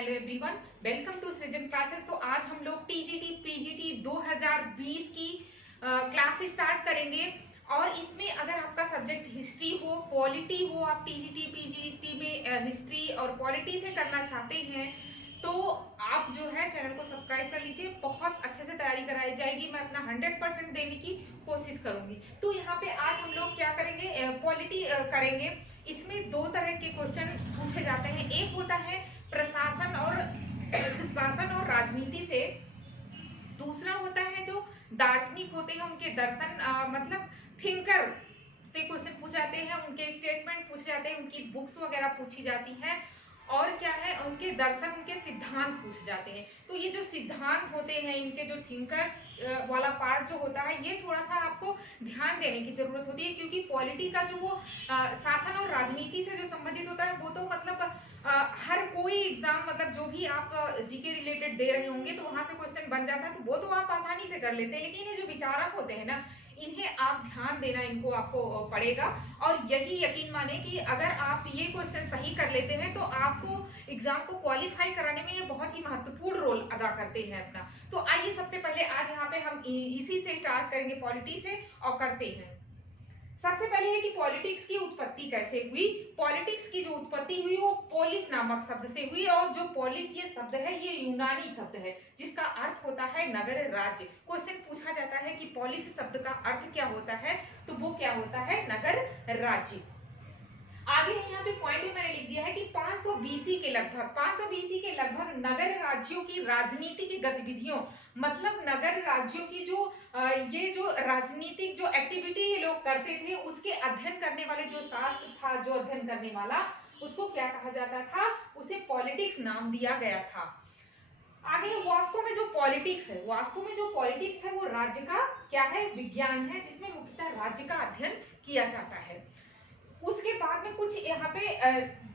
Hello everyone, welcome to सृजन classes. तो आज हम लोग टीजीटी पीजीटी 2020 की क्लास स्टार्ट करेंगे। और इसमें अगर आपका सब्जेक्ट हिस्ट्री हो, पॉलिटी हो, आप टीजीटी पीजीटी में हिस्ट्री और पॉलिटी से करना चाहते हैं तो आप जो है चैनल को सब्सक्राइब कर लीजिए। बहुत अच्छे से तैयारी कराई जाएगी, मैं अपना 100% देने की कोशिश करूंगी। तो यहाँ पे आज हम लोग क्या करेंगे, पॉलिटी करेंगे। इसमें दो तरह के क्वेश्चन पूछे जाते हैं। एक होता है प्रशासन और शासन और राजनीति से, दूसरा होता है जो दार्शनिक होते हैं उनके दर्शन मतलब थिंकर से क्वेश्चन पूछे जाते हैं, उनके स्टेटमेंट पूछे जाते हैं, उनकी बुक्स वगैरह पूछी जाती हैं और क्या है उनके दर्शन, उनके सिद्धांत पूछे जाते हैं। तो ये जो सिद्धांत होते हैं, इनके जो थिंकर्स वाला पार्ट जो होता है, ये थोड़ा सा आपको ध्यान देने की जरूरत होती है, क्योंकि पॉलिटी का जो वो शासन और राजनीति से जो संबंधित होता है वो तो मतलब हर कोई एग्जाम मतलब जो भी आप जीके रिलेटेड दे रहे होंगे तो वहां से क्वेश्चन बन जाता है, तो वो तो आप आसानी से कर लेते हैं। लेकिन ये जो विचारक होते हैं ना, इन्हें आप ध्यान देना, इनको आपको पड़ेगा। और यही यकीन माने कि अगर आप ये क्वेश्चन सही कर लेते हैं तो आपको एग्जाम को क्वालिफाई कराने में ये बहुत ही महत्वपूर्ण रोल अदा करते हैं अपना। तो आइए सबसे पहले आज यहाँ पे हम इसी से स्टार्ट करेंगे, पॉलिटी से, और करते हैं। सबसे पहले है कि पॉलिटिक्स की उत्पत्ति कैसे हुई। पॉलिटिक्स की जो उत्पत्ति हुई वो पोलिस नामक शब्द से हुई, और जो पोलिस ये शब्द है ये यूनानी शब्द है जिसका अर्थ होता है नगर राज्य। क्वेश्चन पूछा जाता है कि पोलिस शब्द का अर्थ क्या होता है, तो वो क्या होता है, नगर राज्य। आगे यहाँ पे पॉइंट भी मैंने लिख दिया है कि 500 बीसी के लगभग नगर राज्यों की राजनीतिक गतिविधियों, मतलब नगर राज्यों की जो ये जो राजनीतिक जो एक्टिविटी ये लोग करते थे उसके अध्ययन करने वाले जो शास्त्र था, जो अध्ययन करने वाला, उसको क्या कहा जाता था, उसे पॉलिटिक्स नाम दिया गया था। आगे वास्तव में जो पॉलिटिक्स है वो राज्य का क्या है, विज्ञान है, जिसमें मुख्यतः राज्य का अध्ययन किया जाता है। उसके बाद में कुछ यहाँ पे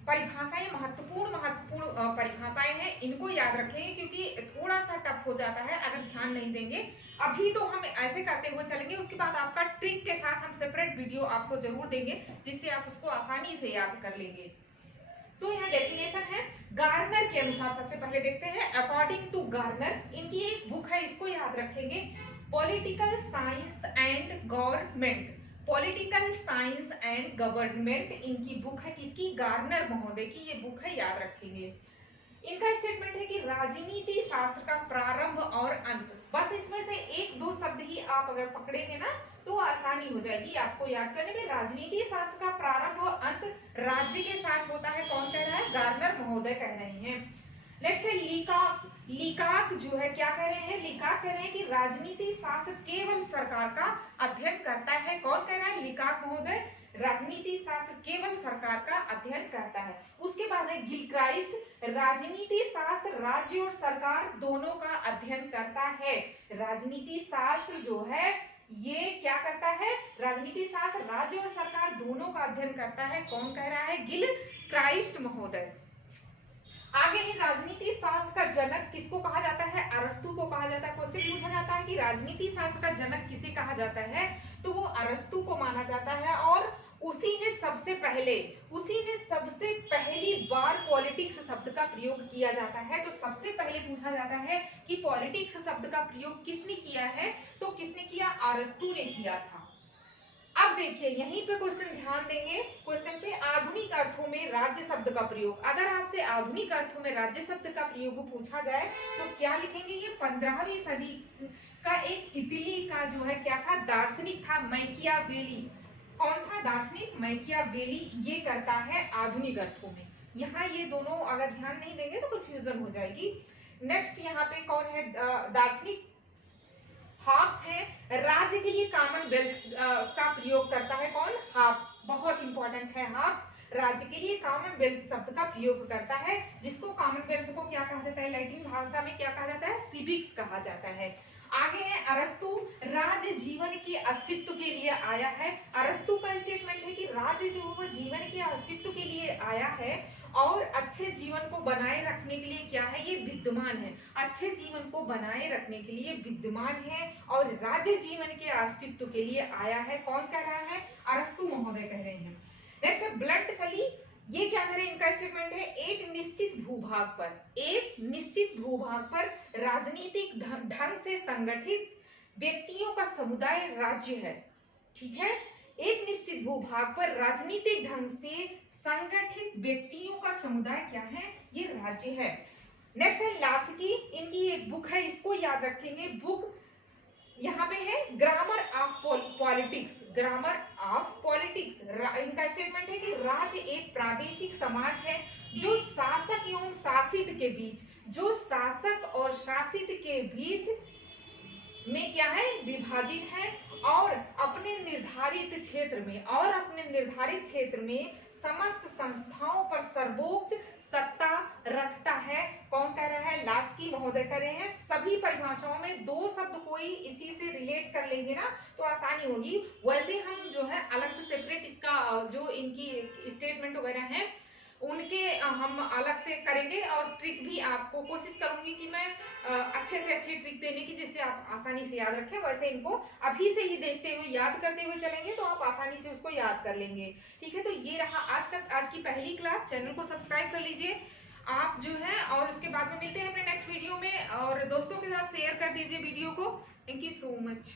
परिभाषाएं, महत्वपूर्ण परिभाषाएं हैं, इनको याद रखेंगे क्योंकि थोड़ा सा टफ हो जाता है अगर ध्यान नहीं देंगे। अभी तो हम ऐसे करते हुए चलेंगे, उसके बाद आपका ट्रिक के साथ हम सेपरेट वीडियो आपको जरूर देंगे जिससे आप उसको आसानी से याद कर लेंगे। तो यहाँ डेफिनेशन है गार्नर के अनुसार। सबसे पहले देखते हैं, अकॉर्डिंग टू गार्नर, इनकी एक बुक है, इसको याद रखेंगे, political science and government. Political science and government इनकी बुक है, किसकी, गार्नर महोदय की ये बुक है, याद रखेंगे। इनका स्टेटमेंट है कि राजनीति शास्त्र का प्रारंभ और अंत, बस इसमें से एक दो शब्द ही आप अगर पकड़ेंगे ना तो आसानी हो जाएगी आपको याद करने में। राजनीति शास्त्र का प्रारंभ और अंत राज्य के साथ होता है, कौन कह रहा है, गार्नर महोदय कह रहे हैं। नेक्स्ट है लीकाक जो है क्या कह रहे हैं, लीकाक कह रहे हैं कि राजनीति शास्त्र केवल सरकार का अध्ययन करता है, कौन कह रहा है, लीकाक महोदय, राजनीति शास्त्र केवल सरकार का अध्ययन करता है। उसके बाद है गिलक्राइस्ट, राजनीति शास्त्र राज्य और सरकार दोनों का अध्ययन करता है। राजनीति शास्त्र जो है ये क्या करता है, राजनीति शास्त्र राज्य और सरकार दोनों का अध्ययन करता है, कौन कह रहा है, गिलक्राइस्ट महोदय। आगे है राजनीति शास्त्र का जनक किसको कहा जाता है, अरस्तु को कहा जाता है। क्वेश्चन पूछा जाता है कि राजनीति शास्त्र का जनक किसे कहा जाता है, तो वो अरस्तु को माना जाता है, और उसी ने सबसे पहली बार पॉलिटिक्स शब्द का प्रयोग किया जाता है। तो सबसे पहले पूछा जाता है कि पॉलिटिक्स शब्द का प्रयोग किसने किया है, तो किसने किया, अरस्तु ने किया था। अब देखिए यहीं पे क्वेश्चन ध्यान देंगे, क्वेश्चन पे आधुनिक अर्थों में राज्य शब्द का प्रयोग। अगर आपसे आधुनिक अर्थों में राज्य शब्द का प्रयोग पूछा जाए तो क्या लिखेंगे, ये 15वीं सदी का एक इटली का जो है क्या था, दार्शनिक था, मैकियावेली। कौन था दार्शनिक, मैकियावेली, ये करता है आधुनिक अर्थों में। यहाँ ये दोनों अगर ध्यान नहीं देंगे तो कंफ्यूजन हो जाएगी। नेक्स्ट यहाँ पे कौन है दार्शनिक, हाब्स है, राज्य के लिए कॉमनवेल्थ का प्रयोग करता है, कौन, हाब्स, बहुत इंपॉर्टेंट है हाब्स, राज्य के लिए कॉमनवेल्थ शब्द का प्रयोग करता है, जिसको कॉमनवेल्थ को क्या कहा जाता है, लैटिन भाषा में क्या कहा जाता है, सिविक्स कहा जाता है। आगे है अरस्तु, राज्य जीवन के अस्तित्व के लिए आया है। अरस्तु का स्टेटमेंट है कि राज्य जो है वो जीवन के अस्तित्व के लिए आया है और अच्छे जीवन को बनाए रखने के लिए क्या है, ये विद्यमान है, अच्छे जीवन को बनाए रखने के लिए विद्यमान है और राज्य जीवन के अस्तित्व के लिए आया है, कौन कह रहा है, अरस्तु महोदय कह रहे हैं। नेक्स्ट है ब्लंट सली, ये क्या कह रहे हैं, इनका इनका स्टेटमेंट है, एक निश्चित भूभाग पर राजनीतिक ढंग से संगठित व्यक्तियों का समुदाय राज्य है। ठीक है, एक निश्चित भूभाग पर राजनीतिक ढंग से संगठित व्यक्तियों का समुदाय क्या है, ये राज्य है। नेक्स्ट है लास्की, इनकी एक बुक है, इसको याद रखेंगे। बुक यहाँ पे है ग्रामर ऑफ पॉलिटिक्स, इनका स्टेटमेंट है कि राज्य एक प्रादेशिक समाज है जो शासक एवं शासित के बीच, जो शासक और शासित के बीच में क्या है, विभाजित है और अपने निर्धारित क्षेत्र में समस्त संस्थाओं पर सर्वोच्च सत्ता रखता है। कौन कह रहा है, लास्की महोदय कर रहे हैं। सभी परिभाषाओं में दो शब्द कोई इसी से रिलेट कर लेंगे ना तो आसानी होगी। वैसे हम जो है अलग से सेपरेट इसका जो इनकी स्टेटमेंट वगैरह है उनके हम अलग से करेंगे और ट्रिक भी आपको कोशिश करूंगी कि मैं अच्छे से अच्छी ट्रिक देने की जिससे आप आसानी से याद रखें। वैसे इनको अभी से ही देखते हुए याद करते हुए चलेंगे तो आप आसानी से उसको याद कर लेंगे। ठीक है, तो ये रहा आज की पहली क्लास। चैनल को सब्सक्राइब कर लीजिए आप जो है, और उसके बाद में मिलते हैं अपने नेक्स्ट वीडियो में, और दोस्तों के साथ शेयर कर दीजिए वीडियो को। Thank you so much.